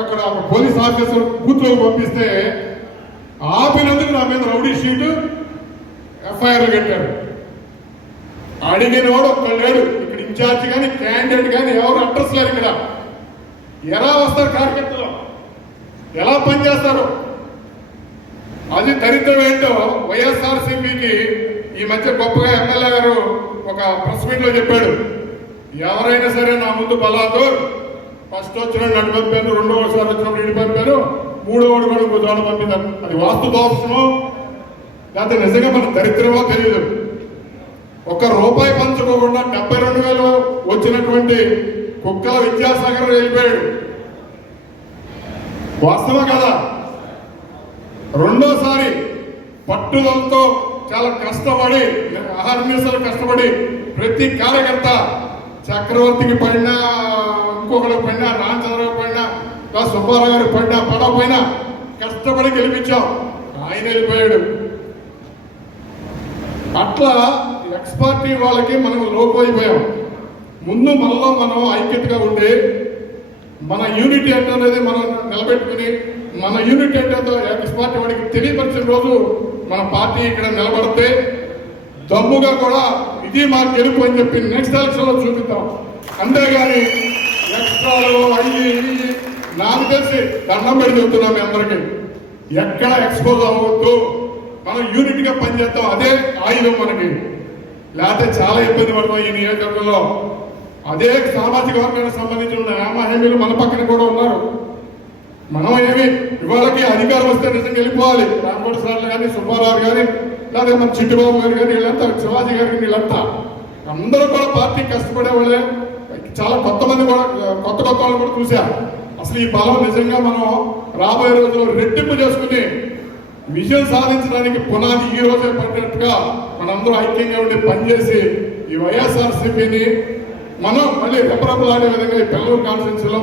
అక్కడ police officer బూత్లో పంపిస్తే ఆపినందుకు నా మీద రౌడీ షీటు ఎఫ్ఐఆర్ కట్టారు. అడిగిన వాడు ఒక్కడు లేడు. ఇక్కడ ఇన్ఛార్జ్ కానీ క్యాండిడేట్ కానీ ఎవరు అడ్రస్ లేరు. ఇక్కడ ఎలా వస్తారు కార్యకర్తలు, ఎలా పనిచేస్తారు? అది దరిద్రం ఏంటో వైఎస్ఆర్సీపీకి ఈ మధ్య గొప్పగా ఎమ్మెల్యే గారు ఒక ప్రెస్ మీట్ లో చెప్పాడు, ఎవరైనా సరే నా ముందు బలాదూర్ ఫస్ట్ వచ్చిన నన్ను పంపాను, రెండోసారి వచ్చినప్పుడు ఇటు పంపాను, మూడో వాడు కూడా ఇంకో చోట పంపించాను. అది వాస్తు దోషమో లేకపోతే నిజంగా మన దరిద్రమో తెలియదు. ₹1 పంచుకోకుండా 72,000 వచ్చినటువంటి కుక్కల విద్యాసాగర్ వెళ్ళిపోయాడు. వాస్తవం కదా? రెండోసారి పట్టుదలతో చాలా కష్టపడి అహర్నిశలు కష్టపడి ప్రతి కార్యకర్త చక్రవర్తికి పడినా, ఇంకొకరికి పడినా, రామచంద్రరావు పడినా, సుబ్బారావు గారికి పడినా పడకపోయినా కష్టపడి గెలిపించాం. ఆయన వెళ్ళిపోయాడు. అట్లా ఎక్స్ పార్టీ వాళ్ళకి మనం లోపు అయిపోయాం. ముందు మనలో మనం ఐక్యతగా ఉండి మన యూనిటీ అనేది మనం నిలబెట్టుకుని మన యూనిటీ అంటే ఎక్స్ పార్టీ వాడికి తెలియపరిచిన రోజు మన పార్టీ ఇక్కడ నిలబడితే దమ్ముగా కూడా ఇది మా గెలుపు అని చెప్పి నెక్స్ట్ ఎలక్షన్ లో చూపిద్దాం. అంతేగాని ఎక్స్ట్రాలు అయ్యి నాకు తెలిసి దండం పెట్టి చెప్తున్నాం మీ అందరికీ, ఎక్కడ ఎక్స్పోజ్ అవ్వద్దు, మనం యూనిట్గా పనిచేద్దాం. అదే ఆయుధం మనకి. లేకపోతే చాలా ఇబ్బంది పడతాం ఈ నియోజకవర్గంలో. అదే సామాజిక వర్గానికి సంబంధించిన హామీలు మన పక్కన కూడా ఉన్నారు. మనం ఏమి ఇవాళకి అధికారం వస్తే నిజంగా వెళ్ళిపోవాలి. రామకోటి సార్లు కానీ, సుబ్బారావు కానీ, లేదా మన చిట్టుబాబు గారు కానీ, వీళ్ళంతా శివాజీ గారికి వీళ్ళంతా అందరూ కూడా పార్టీ కష్టపడే వాళ్ళే. చాలా కొత్త మంది కూడా కొత్త వాళ్ళు కూడా చూశారు. అసలు ఈ బలం నిజంగా మనం రాబోయే రోజుల్లో రెట్టింపు చేసుకుని విజయం సాధించడానికి పునాది ఈ రోజే పడినట్టుగా మనందరూ ఐక్యంగా ఉండి పనిచేసి ఈ వైఎస్ఆర్సీపీని మనం మళ్ళీ రెపరెపలాడే విధంగా ఈ పెళ్ళూరు కాన్స్టిట్యూన్సీలో